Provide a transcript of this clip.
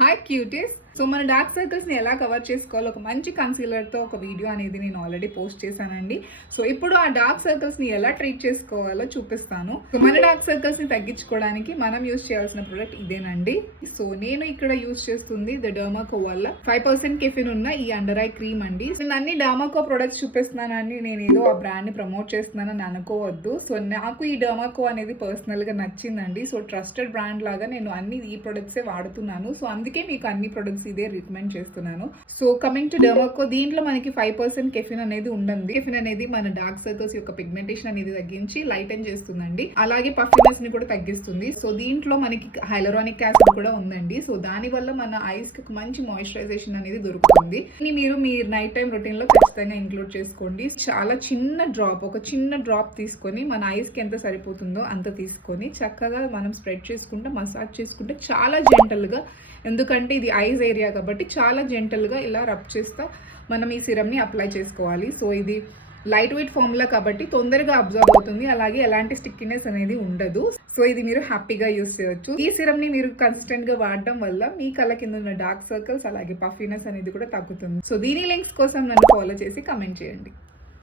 Hi cuties. So మన dark circles ని ఎలా కవర్ చేసుకోవాలో ఒక మంచి కన్సీలర్ తో ఒక వీడియో అనేది నేను ఆల్రెడీ పోస్ట్ చేశానండి. సో ఇప్పుడు ఆ డార్క్ సర్కిల్స్ ని ఎలా ట్రీట్ చేసుకోవాలో చూపిస్తాను. సో మన డార్క్ సర్కిల్స్ ని తగ్గించుకోవడానికి మనం యూజ్ చేయాల్సిన ప్రొడక్ట్ ఇదేనండి. సో నేను ఇక్కడ యూజ్ చేస్తుంది ద డర్మాకో వల్ల 5% కెఫిన్ ఉన్న ఈ అండర్ ఐ క్రీమ్ అండి. నేను అన్ని డర్మాకో ప్రొడక్ట్స్ చూపిస్తున్నానని నేను ఏదో ఆ బ్రాండ్ ని ప్రమోట్ చేస్తున్నానని అనుకోవద్దు. సో నాకు ఈ డర్మాకో అనేది పర్సనల్ గా నచ్చిందండి. సో ట్రస్టెడ్ బ్రాండ్ లాగా నేను అన్ని ఈ ప్రొడక్ట్స్ వాడుతున్నాను. సో అందుకే మీకు అన్ని ప్రొడక్ట్స్ ఇదే రికమెండ్ చేస్తున్నాను. సో కమింగ్ టు డర్మాకో, దీంట్లో మనకి 5% కెఫిన్ అనేది ఉండండి. కెఫిన్ అనేది మన డార్క్ సర్కిల్స్ యొక్క పిగ్మెంటేషన్ అనేది తగ్గించి లైటన్ చేస్తుందండి. అలాగే పఫినెస్ ని కూడా తగ్గిస్తుంది. సో దీంట్లో మనకి హైలరానిక్ యాసిడ్ కూడా ఉందండి. సో దాని వల్ల మన ఐస్ కి ఒక మంచి మాయిశ్చరైజేషన్ అనేది దొరుకుతుంది. మీరు మీ నైట్ టైం రొటీన్ లో ఖచ్చితంగా ఇంక్లూడ్ చేసుకోండి. చాలా ఒక చిన్న డ్రాప్ తీసుకొని మన ఐస్ కి ఎంత సరిపోతుందో అంత తీసుకొని చక్కగా మనం స్ప్రెడ్ చేసుకుంటే మసాజ్ చేసుకుంటే చాలా జెంటల్ గా, ఎందుకంటే ఇది ఐస్ ఏరియా కాబట్టి చాలా జెంటల్గా ఇలా రబ్ చేస్తా మనం ఈ సిరమ్ని అప్లై చేసుకోవాలి. సో ఇది లైట్ వెయిట్ ఫార్ములా కాబట్టి తొందరగా అబ్జర్వ్ అవుతుంది, అలాగే ఎలాంటి స్టిక్కినెస్ అనేది ఉండదు. సో ఇది మీరు హ్యాపీగా యూస్ చేయొచ్చు. ఈ సిరమ్ని మీరు కన్సిస్టెంట్ గా వాడడం వల్ల మీ కళ్ళ కింద ఉన్న డార్క్ సర్కిల్స్ అలాగే పఫీనెస్ అనేది కూడా తగ్గుతుంది. సో దీని లింక్స్ కోసం నన్ను ఫాలో చేసి కమెంట్ చేయండి.